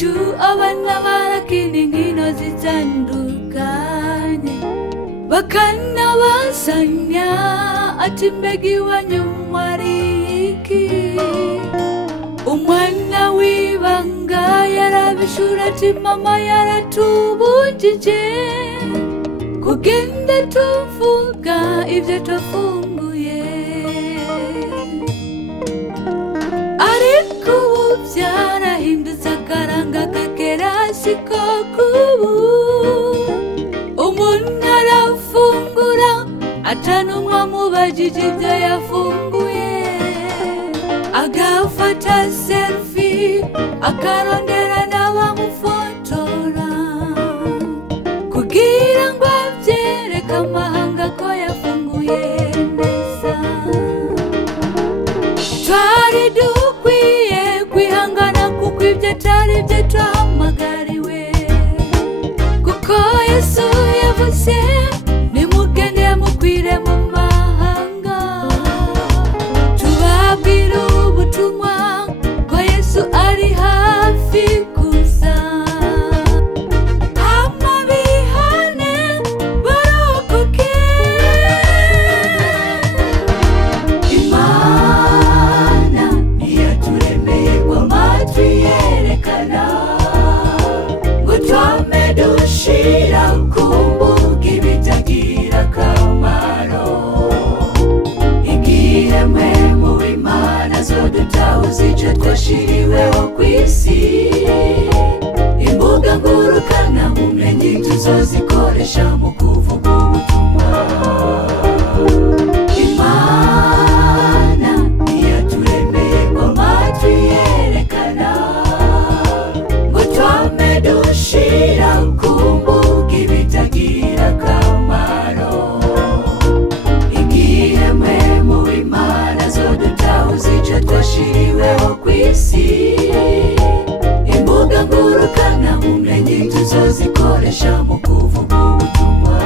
wacu abana barakina inkino zitandukanye bakanabazanya ati mbega iwanyu mwari iki. Umwana w'ibanga yarabishura ati mama yaratubujije kugenda tuvuga ibyo twafunguye, ariko ubu byarahindutse akaranga kagera siko kubu. Umuntu arafungura atanumwe amubajije ibyo yafunguye, agafata selfie akarondera n'abamufotora kugira ngo abyereke amahanga ko yafunguye neza. Twari dukwiye kwihangana kuko ibyo atari byo twahamagariwe, kuko Yesu yavuze nimugende mukwire mu mahanga tubabwire ubutumwa ko Yesu ari hafi kuza. Amabihane barokoke, Imana ntiyaturemeye ngo amatwi yerekana ngo twame dushira kumbuga ibitagira akamaro. Igihe mwe mu Imana zodutahuza icyo twashiriweho ku isi, imbuga ngurukana bumenyi tuzozikoresha mu kuvuga ubutumwa. Imana ntiyaturemeye ngo amatwi yerekana ngo twame dushira kumbuga ibitagira akamaro. Igihe mwe mu Imana zodutahuza icyo twashiriweho ku isi, imbuga ngurukana bumenyi tuzozikoresha mu kuvuga ubutumwa.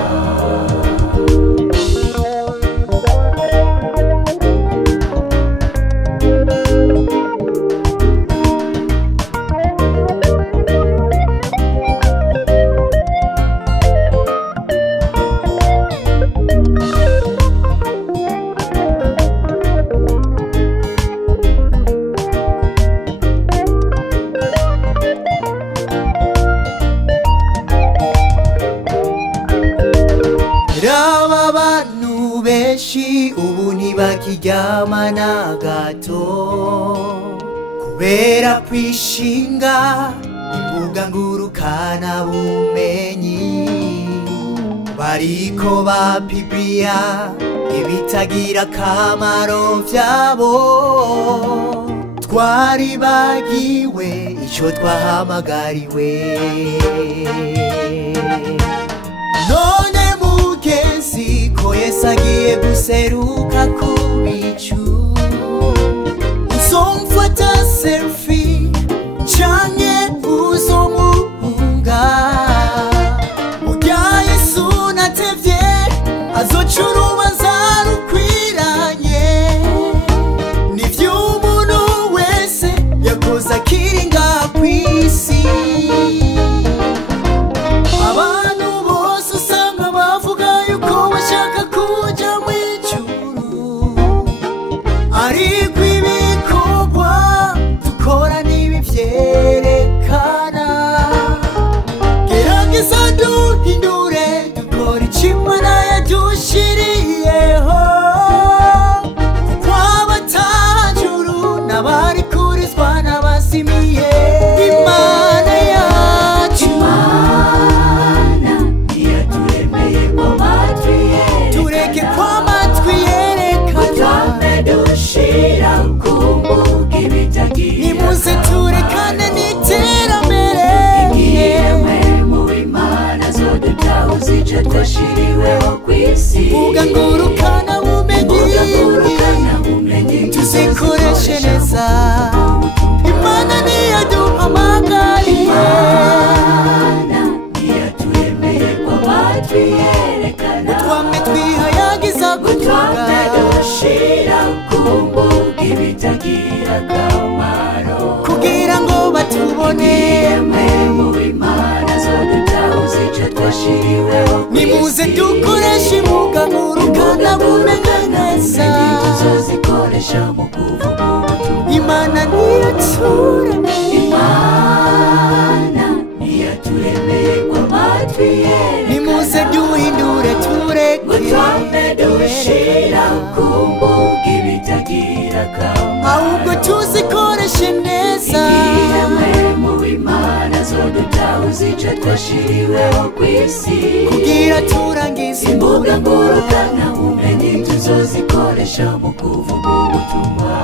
Raba abantu benshi ubu ntibakiryama na gato kubera kwishinga imbuga ngurukana bumenyi, bariko bapibiriya ibitagira akamaro vyabo. Twari bagiwe ico twahamagariwe, none mugenzi ko Yesu agiye guseruka ku bicu, uzomfata selfie canke uzomuhunga? Urya Yesu natevye azoca urubanza rukwiranye n'ivyo umuntu wese yakoze akiri ngaha kw'isi. Abantu bose usanga bavuga yuko bashaka kuja mw'ijuru, ariko ibikorwa dukora ntibivyerekana. Gerageza duhindure dukora ico Imana yadushiriyeho, kuko abatajuru n'abari kurizwa n'abazimiye. Imana yacu, Imana ntiyaturemeye ngo amatwi yerekana, tureke ko amatwi yerekana, twame dushira kumbuga ibitagira nimuze turekane n'iterambere. Igihe mwe mu Imana zodutahuza icyo twashiriweho ku isi, Imbuga ngurukana bumenyi tuzikoreshe neza. Imana ntiyaduhamagariye, Imana ntiyaturemeye ngo amatwi yerekana twame twihayagiza gutunga, dushira kumbuga ibitagira akamaro. kugira ngo batubone. twashiriweho nimuze dukoreshe imbuga ngurukanabumenyi neza tuzozikoresha mu kuvuga ubutumwa imana niyo turemeye imana niyo turemeye kw'amatwi ye nimuze duhindure tureke twame dushira ku mbuga ibitagira akamaro ahubwo tuzikoreshe neza yemwe mu imana zodutahuza ico twashiriweho kw'isi kugira turangize imbuga ngurukanabumenyi tuzozikoresha mu kuvuga ubutumwa